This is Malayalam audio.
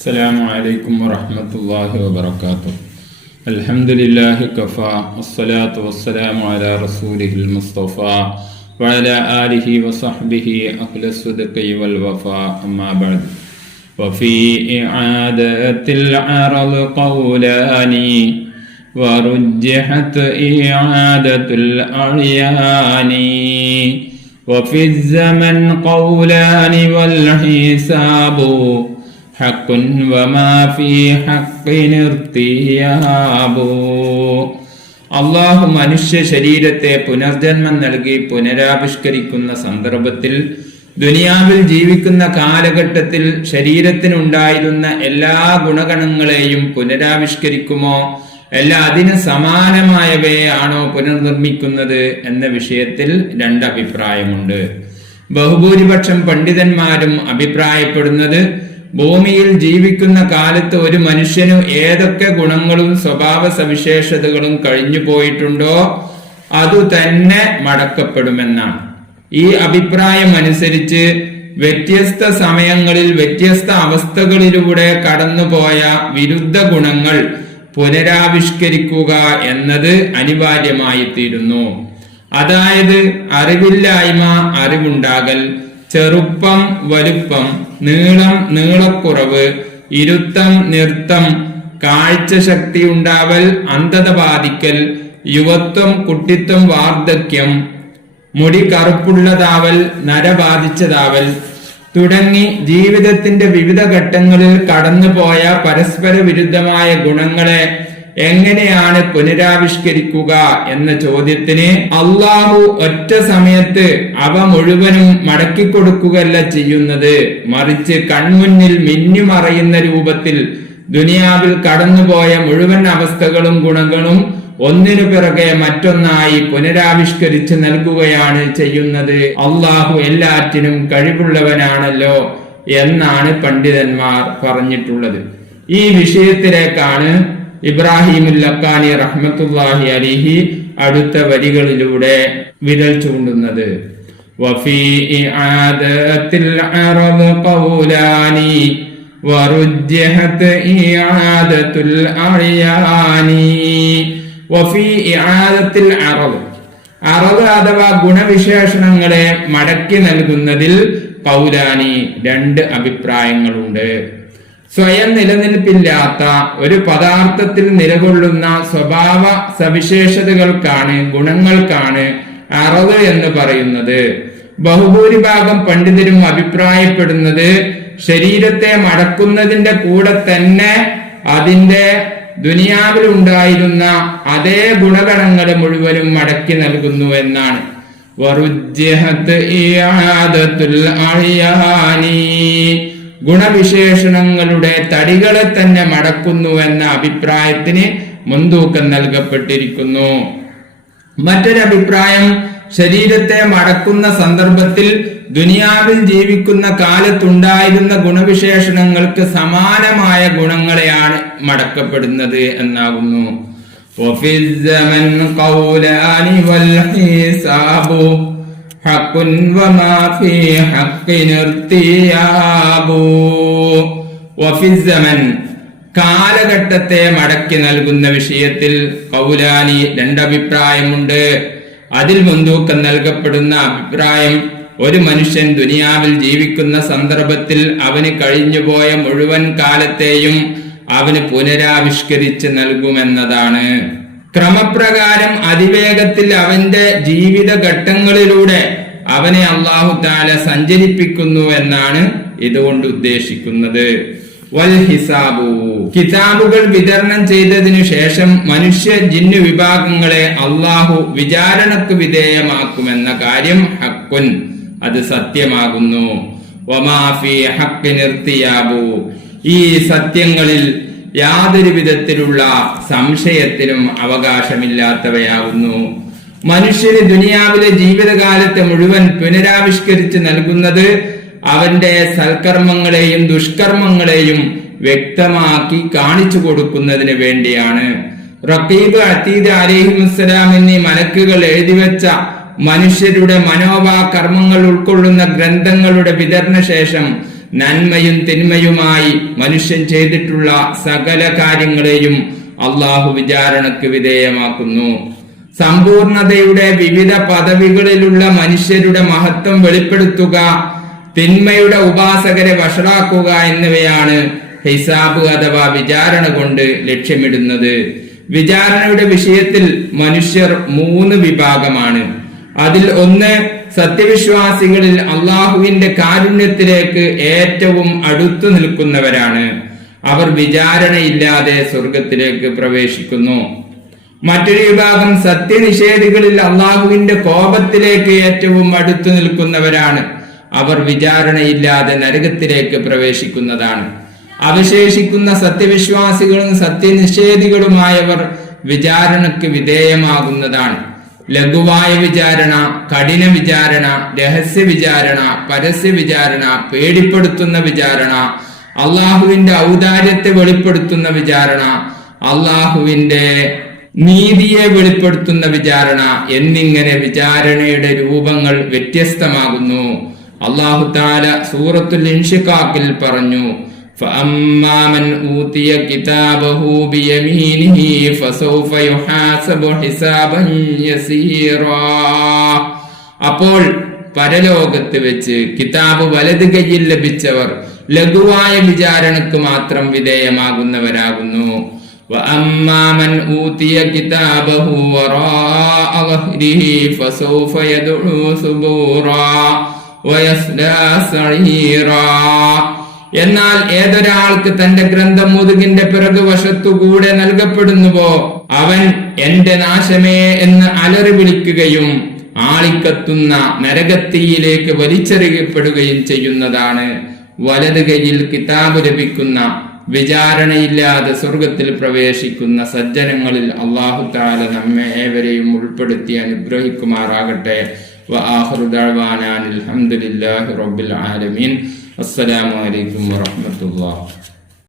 السلام عليكم ورحمة الله وبركاته. الحمد لله كفى والصلاة والسلام على رسوله المصطفى وعلى آله وصحبه أهل الصدق والوفاء. أما بعد وفي إعادة العرض قولان ورجحت إعادة الأعيان وفي الزمن قولان والحساب حق وما في حق ارتياب അള്ളാഹു മനുഷ്യ ശരീരത്തെ പുനർജന്മം നൽകി പുനരാവിഷ്കരിക്കുന്ന സന്ദർഭത്തിൽ ദുനിയാവിൽ ജീവിക്കുന്ന കാലഘട്ടത്തിൽ ശരീരത്തിനുണ്ടായിരുന്ന എല്ലാ ഗുണഗണങ്ങളെയും പുനരാവിഷ്കരിക്കുമോ അല്ല അതിന് സമാനമായവയാണോ പുനർനിർമ്മിക്കുന്നത് എന്ന വിഷയത്തിൽ രണ്ട് അഭിപ്രായമുണ്ട് ബഹുഭൂരിപക്ഷം പണ്ഡിതന്മാരും അഭിപ്രായപ്പെടുന്നത് ഭൂമിയിൽ ജീവിക്കുന്ന കാലത്ത് ഒരു മനുഷ്യനു ഏതൊക്കെ ഗുണങ്ങളും സ്വഭാവ സവിശേഷതകളും കഴിഞ്ഞു പോയിട്ടുണ്ടോ അതു തന്നെ മടക്കപ്പെടുമെന്നാണ്. ഈ അഭിപ്രായം അനുസരിച്ച് വ്യത്യസ്ത സമയങ്ങളിൽ വ്യത്യസ്ത അവസ്ഥകളിലൂടെ കടന്നുപോയ വിരുദ്ധ ഗുണങ്ങൾ പുനരാവിഷ്കരിക്കുക എന്നത് അനിവാര്യമായിത്തീരുന്നു. അതായത് അറിവില്ലായ്മ അറിവുണ്ടാകൽ ചെറുപ്പം വലുപ്പം നീളം നീളക്കുറവ് ഇരുത്തം നൃത്തം കാഴ്ചശക്തി ഉണ്ടാവൽ അന്ധത ബാധിക്കൽ യുവത്വം കുട്ടിത്വം വാർദ്ധക്യം മുടി കറുപ്പുള്ളതാവൽ നര ബാധിച്ചതാവൽ തുടങ്ങി ജീവിതത്തിന്റെ വിവിധ ഘട്ടങ്ങളിൽ കടന്നുപോയ പരസ്പര വിരുദ്ധമായ ഗുണങ്ങളെ എങ്ങനെയാണ് പുനരാവിഷ്കരിക്കുക എന്ന ചോദ്യത്തിന് അള്ളാഹു ഒറ്റ സമയത്ത് അവ മുഴുവനും മടക്കി കൊടുക്കുകയല്ല ചെയ്യുന്നത്. മറിച്ച് കൺമുന്നിൽ മിന്നിമറയുന്ന രൂപത്തിൽ ദുനിയാവിൽ കടന്നുപോയ മുഴുവൻ അവസ്ഥകളും ഗുണങ്ങളും ഒന്നിനു പിറകെ മറ്റൊന്നായി പുനരാവിഷ്കരിച്ച് നൽകുകയാണ് ചെയ്യുന്നത്. അള്ളാഹു എല്ലാറ്റിനും കഴിവുള്ളവനാണല്ലോ എന്നാണ് പണ്ഡിതന്മാർ പറഞ്ഞിട്ടുള്ളത്. ഈ വിഷയത്തിലേക്കാണ് ഇബ്രാഹിമുൽ ലക്കാനി റഹ്മത്തുല്ലാഹി അലിഹി അടുത്ത വരികളിലൂടെ വിരൽ ചൂണ്ടുന്നത്. അറബ് അഥവാ ഗുണവിശേഷണങ്ങളെ മടക്കി നൽകുന്നതിൽ പൗരാനി രണ്ട് അഭിപ്രായങ്ങളുണ്ട്. സ്വയം നിലനിൽപ്പില്ലാത്ത ഒരു പദാർത്ഥത്തിൽ നിലകൊള്ളുന്ന സ്വഭാവ സവിശേഷതകൾക്കാണ് ഗുണങ്ങൾക്കാണ് അറവ് എന്ന് പറയുന്നത്. ബഹുഭൂരിഭാഗം പണ്ഡിതരും അഭിപ്രായപ്പെടുന്നത് ശരീരത്തെ മടക്കുന്നതിന്റെ കൂടെ തന്നെ അതിന്റെ ദുനിയാവിൽ ഉണ്ടായിരുന്ന അതേ ഗുണഗണങ്ങളെ മുഴുവനും മടക്കി നൽകുന്നു എന്നാണ്. വറുജ്ജഹത്ത് ഗുണവിശേഷണങ്ങളുടെ തടികളെ തന്നെ മടക്കുന്നു എന്ന അഭിപ്രായത്തിന് മുൻതൂക്കം നൽകപ്പെട്ടിരിക്കുന്നു. മറ്റൊരു അഭിപ്രായം ശരീരത്തെ മടക്കുന്ന സന്ദർഭത്തിൽ ദുനിയാവിൽ ജീവിക്കുന്ന കാലത്തുണ്ടായിരുന്ന ഗുണവിശേഷണങ്ങൾക്ക് സമാനമായ ഗുണങ്ങളെയാണ് മടക്കപ്പെടുന്നത് എന്നാകുന്നു. حق وما في حق ارتياب وفي الزمن കാലഘട്ടത്തെ മടക്കി നൽകുന്ന വിഷയത്തിൽ കൗലാനി രണ്ടഭിപ്രായമുണ്ട് അതിൽ മുൻതൂക്കം നൽകപ്പെടുന്ന അഭിപ്രായം ഒരു മനുഷ്യൻ ദുനിയാവിൽ ജീവിക്കുന്ന സന്ദർഭത്തിൽ അവന് കഴിഞ്ഞുപോയ മുഴുവൻ കാലത്തെയും അവന് പുനരാവിഷ്കരിച്ച് നൽകുമെന്നതാണ് ക്രമപ്രകാരം അതിവേഗത്തിൽ അവന്റെ ജീവിത ഘട്ടങ്ങളിലൂടെ അവനെ അള്ളാഹു താല സഞ്ചരിപ്പിക്കുന്നു എന്നാണ് ഇതുകൊണ്ട് ഉദ്ദേശിക്കുന്നത്. വൽ ഹിസാബു. കിതാബുകൾ വിതരണം ചെയ്തതിനു ശേഷം മനുഷ്യ ജിന്നു വിഭാഗങ്ങളെ അള്ളാഹു വിചാരണക്ക് വിധേയമാക്കുമെന്ന കാര്യം ഹക്കുൻ. അത് സത്യമാകുന്നു. ഒമാഫി ഹക്കിനിർത്തിയാബു ഈ സത്യങ്ങളിൽ യാതൊരു വിധത്തിലുള്ള സംശയത്തിനും അവകാശമില്ലാത്തവയാകുന്നു. മനുഷ്യന് ദുനിയാവിലെ ജീവിതകാലത്തെ മുഴുവൻ പുനരാവിഷ്കരിച്ച് നൽകുന്നത് അവന്റെ സൽക്കർമ്മങ്ങളെയും ദുഷ്കർമ്മങ്ങളെയും വ്യക്തമാക്കി കാണിച്ചു കൊടുക്കുന്നതിന് വേണ്ടിയാണ്. റക്കീബ് അതീദ് അലിഹിമുസ്സലാം എന്നീ മലക്കുകൾ എഴുതിവെച്ച മനുഷ്യരുടെ മനോഭാ കർമ്മങ്ങൾ ഉൾക്കൊള്ളുന്ന ഗ്രന്ഥങ്ങളുടെ വിതരണ ശേഷം നന്മയും തിന്മയുമായി മനുഷ്യൻ ചെയ്തിട്ടുള്ള സകല കാര്യങ്ങളെയും അള്ളാഹു വിചാരണക്ക് വിധേയമാക്കുന്നു. സമ്പൂർണതയുടെ വിവിധ പദവികളിലുള്ള മനുഷ്യരുടെ മഹത്വം വെളിപ്പെടുത്തുക തിന്മയുടെ ഉപാസകരെ വഷളാക്കുക എന്നിവയാണ് ഹിസാബ് അഥവാ വിചാരണ കൊണ്ട് ലക്ഷ്യമിടുന്നത്. വിചാരണയുടെ വിഷയത്തിൽ മനുഷ്യർ മൂന്ന് വിഭാഗമാണ്. അതിൽ ഒന്ന് സത്യവിശ്വാസികളിൽ അള്ളാഹുവിന്റെ കാരുണ്യത്തിലേക്ക് ഏറ്റവും അടുത്തു നിൽക്കുന്നവരാണ്. അവർ വിചാരണയില്ലാതെ സ്വർഗത്തിലേക്ക് പ്രവേശിക്കുന്നു. മറ്റൊരു വിഭാഗം സത്യനിഷേധികളിൽ അള്ളാഹുവിന്റെ കോപത്തിലേക്ക് ഏറ്റവും അടുത്തു നിൽക്കുന്നവരാണ്. അവർ വിചാരണയില്ലാതെ നരകത്തിലേക്ക് പ്രവേശിക്കുന്നതാണ്. അവശേഷിക്കുന്ന സത്യവിശ്വാസികളും സത്യനിഷേധികളുമായവർ വിചാരണക്ക് വിധേയമാകുന്നതാണ്. ലഘുവായ വിചാരണ കഠിന വിചാരണ രഹസ്യ വിചാരണ പരസ്യ വിചാരണ പേടിപ്പെടുത്തുന്ന വിചാരണ അള്ളാഹുവിന്റെ ഔദാര്യത്തെ വെളിപ്പെടുത്തുന്ന വിചാരണ അള്ളാഹുവിന്റെ നീതിയെ വെളിപ്പെടുത്തുന്ന വിചാരണ എന്നിങ്ങനെ വിചാരണയുടെ രൂപങ്ങൾ വ്യത്യസ്തമാകുന്നു. അള്ളാഹു താല സൂറത്തുൽ ഇൻഷിഖാക്കിൽ പറഞ്ഞു فأما من أوتي كتابه بيمينه فسوف يحاسب حسابا يسيرا അപ്പോൾ പരലോകത്ത് വെച്ച് കിതാബ് വലത് കയ്യിൽ ലഭിച്ചവർ ലഘുവായ വിചാരണക്ക് മാത്രം വിധേയമാകുന്നവരാകുന്നു وأما من أوتي كتابه وراء ظهره فسوف يدعو ثبورا ويصلى سعيرا എന്നാൽ ഏതൊരാൾക്ക് തന്റെ ഗ്രന്ഥം മുതുകിന്റെ പിറകു വശത്തുകൂടെ നൽകപ്പെടുന്നുവോ അവൻ എന്റെ നാശമേ എന്ന് അലറി വിളിക്കുകയും ആളിക്കത്തുന്ന നരകത്തിയിലേക്ക് വലിച്ചെറിയപ്പെടുകയും ചെയ്യുന്നതാണ്. വലത് കയ്യിൽ കിതാബ് ലഭിക്കുന്ന വിചാരണയില്ലാതെ സ്വർഗത്തിൽ പ്രവേശിക്കുന്ന സജ്ജനങ്ങളിൽ അള്ളാഹു താല നമ്മെ ഏവരെയും ഉൾപ്പെടുത്തി അനുഗ്രഹിക്കുമാറാകട്ടെ. അലഹമുല്ലാഹി റബ്ബിൽ ആലമീൻ. അസ്സലാമലൈക്കും വാഹമത്തുള്ള